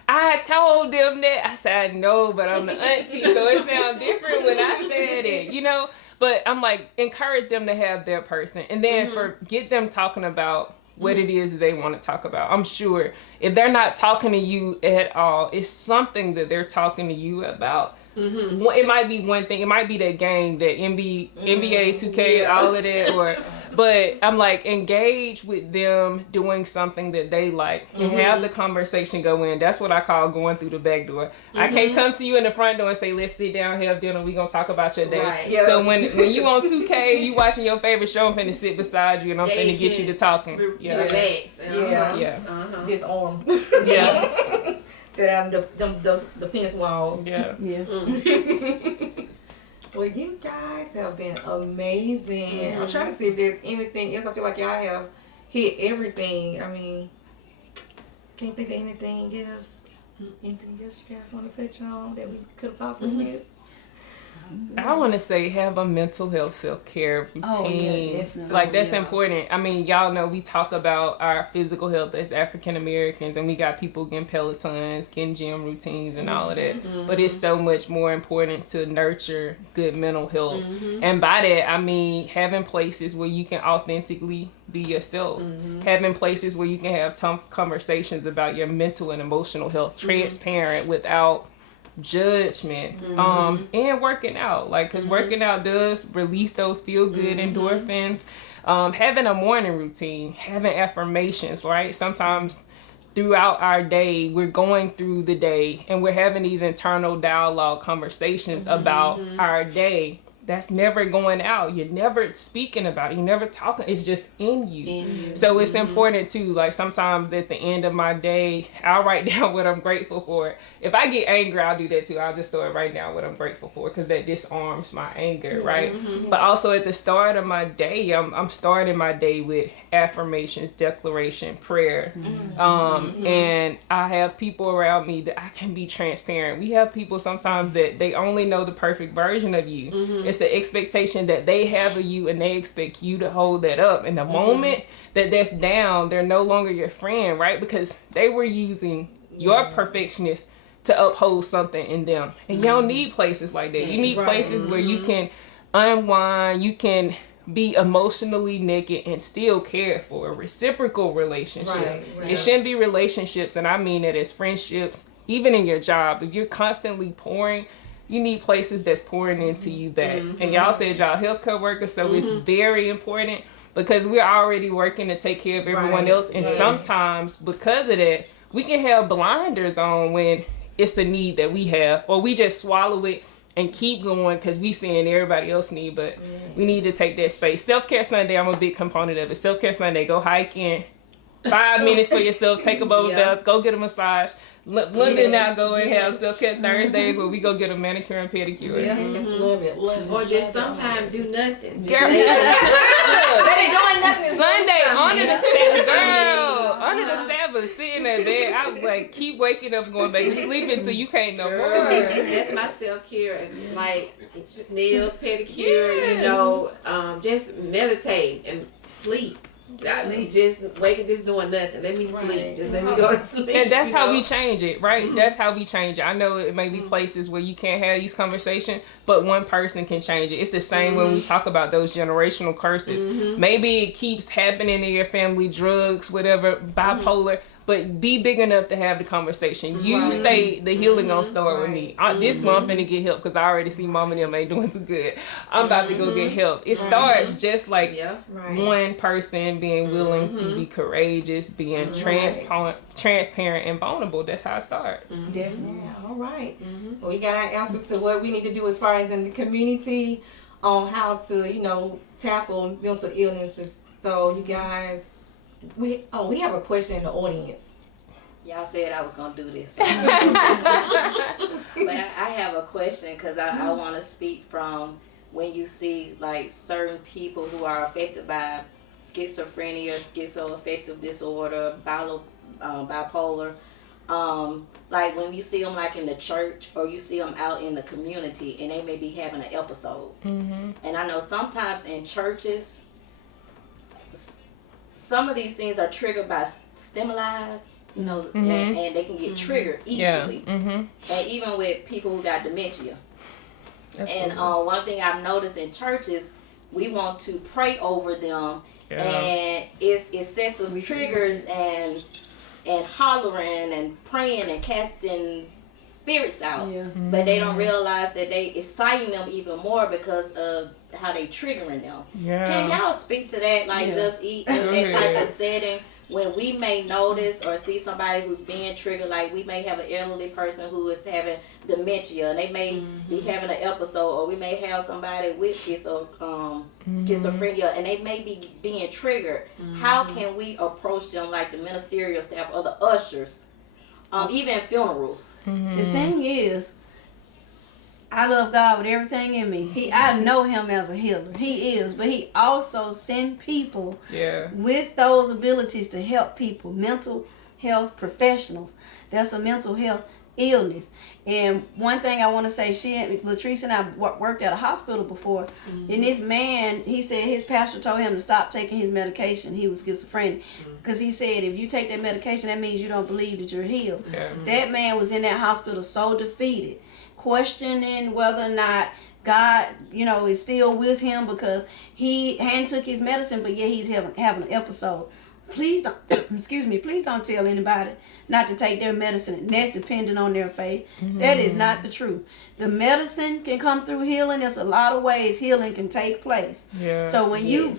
I told them that. I said, I know, but I'm the auntie, so it sounds different when I said it, But I'm like, encourage them to have their person, and then get them talking about what it is that they want to talk about. I'm sure if they're not talking to you at all, it's something that they're talking to you about. It might be one thing. It might be that game, that NBA 2K, all of that. But I'm like, engage with them doing something that they like and have the conversation go in. That's what I call going through the back door. I can't come to you in the front door and say, let's sit down, have dinner, we gonna talk about your day. Right. Yeah. So when you on 2K, you watching your favorite show, I'm finna sit beside you and I'm finna get you to talking. Relax. Disarm. Yeah. set out the fence walls. Yeah. Yeah. Well, you guys have been amazing. I'm trying to see if there's anything else. I feel like y'all have hit everything. I mean, can't think of anything else. Anything else you guys want to touch on that we could have possibly missed? I want to say have a mental health self-care routine. Oh, yeah, definitely. Like that's Yeah. important. I mean, y'all know we talk about our physical health as African Americans, and we got people getting Pelotons, getting gym routines, and all of that. But it's so much more important to nurture good mental health. And by that, I mean having places where you can authentically be yourself. Having places where you can have tough conversations about your mental and emotional health, transparent without judgment, and working out, like, because working out does release those feel good endorphins. Having a morning routine, having affirmations, right? Sometimes throughout our day, we're going through the day and we're having these internal dialogue conversations about our day. That's never going out. You're never speaking about it. You're never talking. It's just in you. So it's important too. Like sometimes at the end of my day, I'll write down what I'm grateful for. If I get angry, I'll do that too. I'll just start writing down what I'm grateful for because that disarms my anger, right? But also at the start of my day, I'm starting my day with affirmations, declaration, prayer. And I have people around me that I can be transparent. We have people sometimes that they only know the perfect version of you. It's the expectation that they have of you and they expect you to hold that up. And the moment that that's down, they're no longer your friend, right? Because they were using your perfectionist to uphold something in them. And you don't need places like that. You need places where you can unwind, you can be emotionally naked and still cared for. Reciprocal relationships. It shouldn't be relationships, and I mean it as friendships, even in your job. If you're constantly pouring, you need places that's pouring into you back. And y'all said y'all healthcare workers, so it's very important because we're already working to take care of everyone else. And sometimes because of that, we can have blinders on when it's a need that we have, or we just swallow it and keep going because we seeing everybody else need, but we need to take that space. Self-care Sunday, I'm a big component of it. Self-care Sunday, go hiking, 5 minutes for yourself, take a bubble bath, go get a massage. London now go and have self-care Thursdays where we go get a manicure and pedicure. Love it. Or just sometimes do nothing. Girl, They ain't doing nothing. Sunday, honor the Sabbath, girl. Honor the Sabbath, sitting in bed. I was like, keep waking up and going back to sleep until you can't no more. That's my self-care, like nails, pedicure, you know, just meditate and sleep. Just waking, just doing nothing. Let me sleep. Just let me go to sleep. And that's how we change it, right? That's how we change it. I know it may be places where you can't have these conversations, but one person can change it. It's the same when we talk about those generational curses. Maybe it keeps happening in your family, drugs, whatever, bipolar, but be big enough to have the conversation. You say the healing gonna start with me. This month I'm finna get help because I already see mom and them ain't doing too good. I'm about to go get help. It starts just like one person being willing to be courageous, being transparent and vulnerable. That's how it starts. Definitely. All right. Well, we got our answers to what we need to do as far as in the community on how to, you know, tackle mental illnesses. So you guys, we have a question in the audience. Y'all said I was gonna do this, but I have a question because I want to speak from when you see like certain people who are affected by schizophrenia, schizoaffective disorder, bipolar. Like when you see them like in the church or you see them out in the community and they may be having an episode. And I know sometimes in churches, some of these things are triggered by stimuli, you know, and they can get triggered easily. And even with people who got dementia. Absolutely. And one thing I've noticed in churches, we want to pray over them, and it's sensitive triggers and hollering and praying and casting spirits out. But they don't realize that they exciting them even more because of how they triggering them. Can y'all speak to that? Like just in that type of setting when we may notice or see somebody who's being triggered, like we may have an elderly person who is having dementia and they may be having an episode, or we may have somebody with schizophrenia and they may be being triggered. How can we approach them like the ministerial staff or the ushers even funerals. The thing is, I love God with everything in me. I know him as a healer. He is, but he also send people with those abilities to help people, mental health professionals. That's a mental health illness. And one thing I want to say, Latrice and I worked at a hospital before, and this man, he said his pastor told him to stop taking his medication. He was schizophrenic. Because he said, if you take that medication, that means you don't believe that you're healed. That man was in that hospital so defeated, questioning whether or not God, is still with him, because he took his medicine, but yet he's having an episode. Please don't, please don't tell anybody not to take their medicine. And that's dependent on their faith. That is not the truth. The medicine can come through healing. There's a lot of ways healing can take place. So when you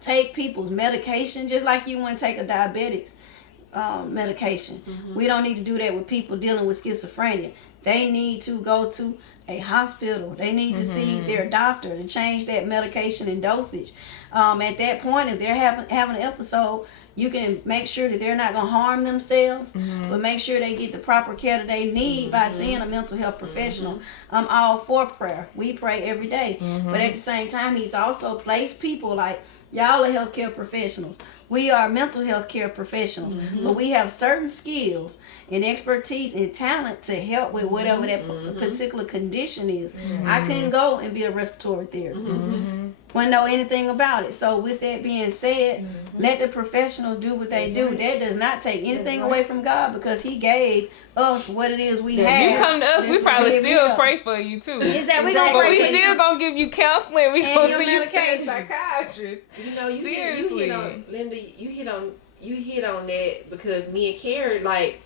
take people's medication, just like you wouldn't take a diabetic's medication, we don't need to do that with people dealing with schizophrenia. They need to go to a hospital. They need to see their doctor to change that medication and dosage. At that point, if they're having an episode, you can make sure that they're not going to harm themselves, but make sure they get the proper care that they need by seeing a mental health professional. I'm all for prayer. We pray every day. But at the same time, he's also placed people like, y'all are healthcare professionals. We are mental health care professionals, but we have certain skills and expertise and talent to help with whatever that particular condition is. I couldn't go and be a respiratory therapist. Wouldn't know anything about it. So with that being said, let the professionals do what they do. That does not take anything away from God, because he gave us what it is we have. You come to us, we probably still pray for you too. Exactly. We gonna But pray we for still you. gonna give you counseling. We And gonna your see you to a medication. psychiatrist. You hit on, Linda, you hit on that, because me and Karen, like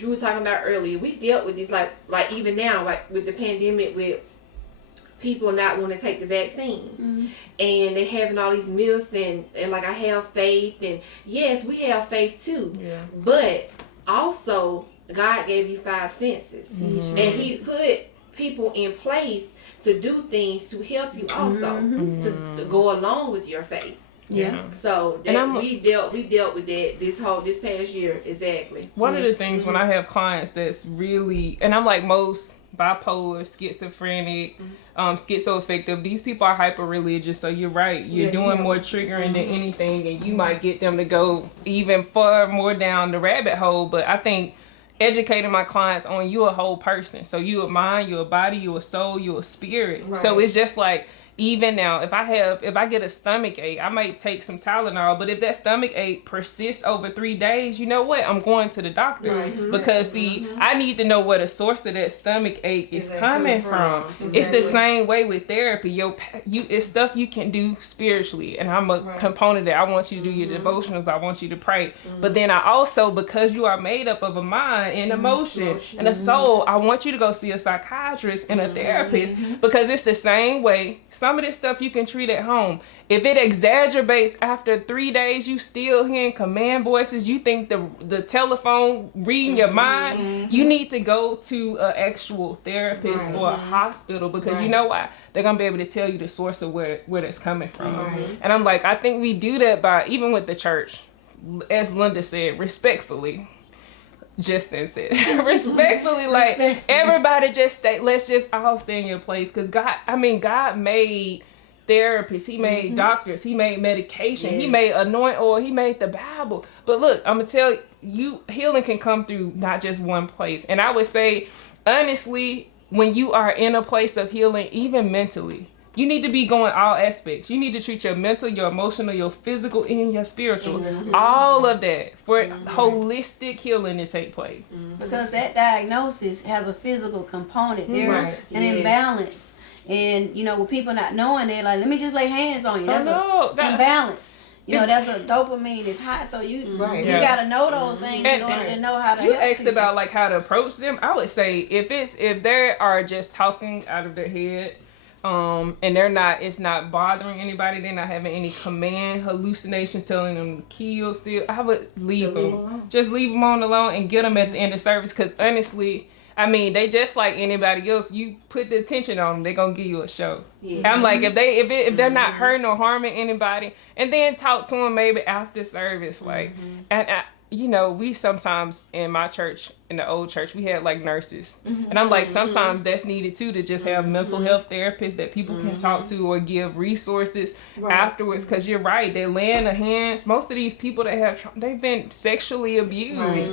we were talking about earlier, we dealt with this like even now, like with the pandemic, with people not wanting to take the vaccine, and they having all these myths, and like, I have faith, and yes, we have faith too, but also God gave you 5 senses, and he put people in place to do things to help you also, to go along with your faith. So that we dealt with that this past year. Exactly. One of the things when I have clients that's really, and I'm like most bipolar, schizophrenic, schizoaffective, these people are hyper religious. So you're right, you're doing more triggering than anything, and you might get them to go even far more down the rabbit hole. But I think educating my clients on, you a whole person. So you a mind, you a body, you a soul, you a spirit. So it's just like, even now, if I get a stomach ache, I might take some Tylenol, but if that stomach ache persists over 3 days, you know what? I'm going to the doctor, because I need to know where the source of that stomach ache is coming from. It's the same way with therapy. It's stuff you can do spiritually, and I'm a component that I want you to do your devotionals. I want you to pray, but then I also, because you are made up of a mind and emotion and a soul, I want you to go see a psychiatrist and a therapist, because it's the same way. Some of this stuff you can treat at home. If it exacerbates after 3 days, you still hearing command voices, you think the telephone reading your mind, you need to go to an actual therapist or a hospital, because you know why? They're going to be able to tell you the source of where that's coming from. And I'm like, I think we do that by, even with the church, as Linda said, respectfully. Justin said, respectfully, like, everybody just stay, let's just all stay in your place, because God made therapists, he made doctors, he made medication, he made anoint oil, he made the Bible. But look, I'm gonna tell you, healing can come through not just one place. And I would say, honestly, when you are in a place of healing, even mentally, you need to be going all aspects. You need to treat your mental, your emotional, your physical, and your spiritual. All of that for holistic healing to take place. Because that diagnosis has a physical component. There's an imbalance. And, with people not knowing, they're like, let me just lay hands on you. That's an imbalance. That's a dopamine is high. So you got to know those things in order to know how to You help asked people. about like how to approach them. I would say if they are just talking out of their head, and it's not bothering anybody, they're not having any command hallucinations telling them to kill still, I would leave them. Just leave them alone and get them at the end of service, because honestly, they just like anybody else. You put the attention on them, they're gonna give you a show. I'm like, if they're not hurting or harming anybody, and then talk to them maybe after service, like, and we sometimes in my church, in the old church, we had like nurses. And I'm like, sometimes that's needed too, to just have mental health therapists that people can talk to or give resources afterwards. Because you're right, they lay in the hands. Most of these people that have they've been sexually abused.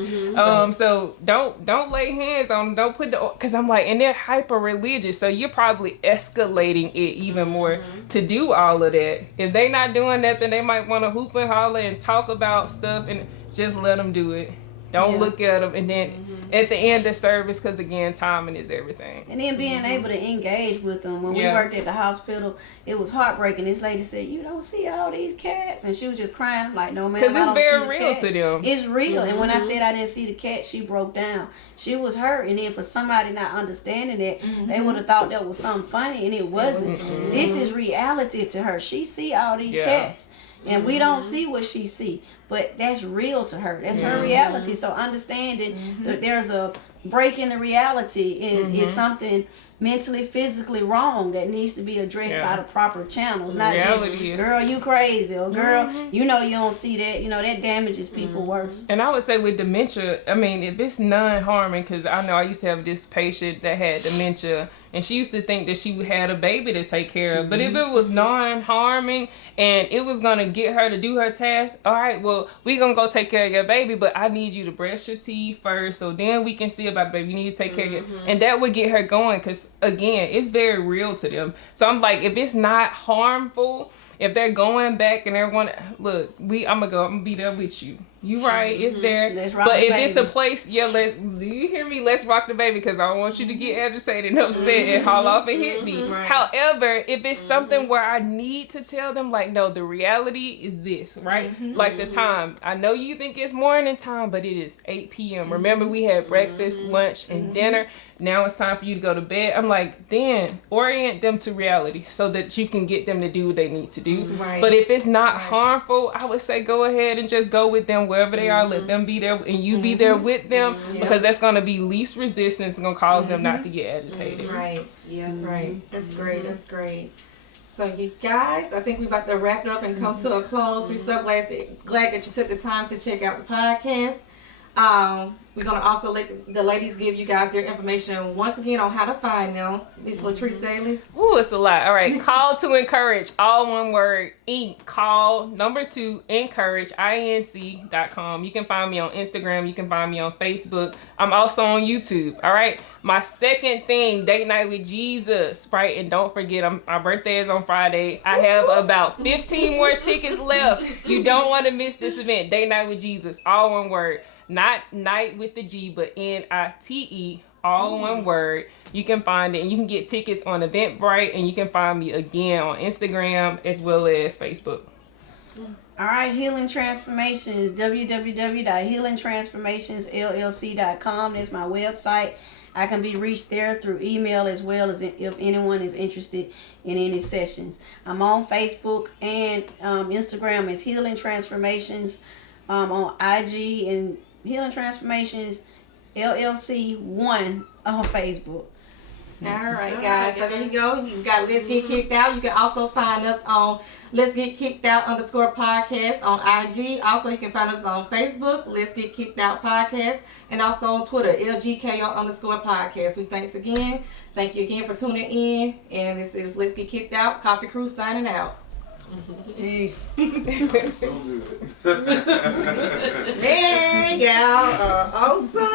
So don't lay hands on them. Don't put the, because I'm like, and they're hyper religious, so you're probably escalating it even more to do all of that. If they not doing that, then they might want to hoop and holler and talk about stuff, and just let them do it. Don't look at them, and then at the end of service, because again, timing is everything. And then being able to engage with them. When we worked at the hospital, it was heartbreaking. This lady said, "You don't see all these cats," and she was just crying. I'm like, "No, man, Because it's very real to them. It's real." And when I said I didn't see the cat, she broke down. She was hurt, and then for somebody not understanding it, they would have thought that was something funny, and it wasn't. This is reality to her. She see all these cats, and we don't see what she see. But that's real to her. That's her reality. So understanding that there's a break in the reality is something mentally, physically wrong that needs to be addressed by the proper channels. Not Reality just, girl, you crazy, or girl, you know you don't see that. You know, that damages people worse. And I would say with dementia, I mean, if it's non-harming, because I know I used to have this patient that had dementia, and she used to think that she had a baby to take care of. But if it was non-harming and it was going to get her to do her task, all right, well, we're going to go take care of your baby, but I need you to brush your teeth first, so then we can see about the baby. You need to take care of your... And that would get her going, because, again, it's very real to them. So I'm like, if it's not harmful, if they're going back and they're going to... Look, I'm going to be there with you. You right, it's there. But if it's a place, do you hear me? Let's rock the baby, because I don't want you to get agitated and upset and haul off and hit me. However, if it's something where I need to tell them, like, no, the reality is this, right? Like the time. I know you think it's morning time, but it is 8 p.m. Remember, we had breakfast, lunch, and dinner. Now it's time for you to go to bed. I'm like, then orient them to reality so that you can get them to do what they need to do. But if it's not harmful, I would say go ahead and just go with them wherever they are. Let them be there, and you be there with them, because that's going to be least resistance and going to cause them not to get agitated. That's great. That's great. So you guys, I think we're about to wrap it up and come to a close. We're so glad that you took the time to check out the podcast. We're going to also let the ladies give you guys their information once again on how to find them. Miss Latrice Daly. Ooh, it's a lot. All right. Call to Encourage, all one word, Inc. Call, number 2, Encourage, INC.com. You can find me on Instagram. You can find me on Facebook. I'm also on YouTube. All right. My second thing, Date Night with Jesus, right? And don't forget, my birthday is on Friday. I have about 15 more tickets left. You don't want to miss this event, Date Night with Jesus, all one word. Not night with the G, but NITE, all one word. You can find it, and you can get tickets on Eventbrite, and you can find me again on Instagram as well as Facebook. All right, Healing Transformations, www.healingtransformationsllc.com. That's my website. I can be reached there through email, as well as if anyone is interested in any sessions. I'm on Facebook and Instagram as Healing Transformations, on IG and Healing Transformations LLC 1 on Facebook. All right, guys. So there you go. You got Let's Get Kicked Out. You can also find us on Let's Get Kicked Out _ podcast on IG. Also, you can find us on Facebook, Let's Get Kicked Out podcast, and also on Twitter, LGKO _ podcast. We thank you again for tuning in. And this is Let's Get Kicked Out. Coffee Crew signing out. Peace. Man, y'all are awesome.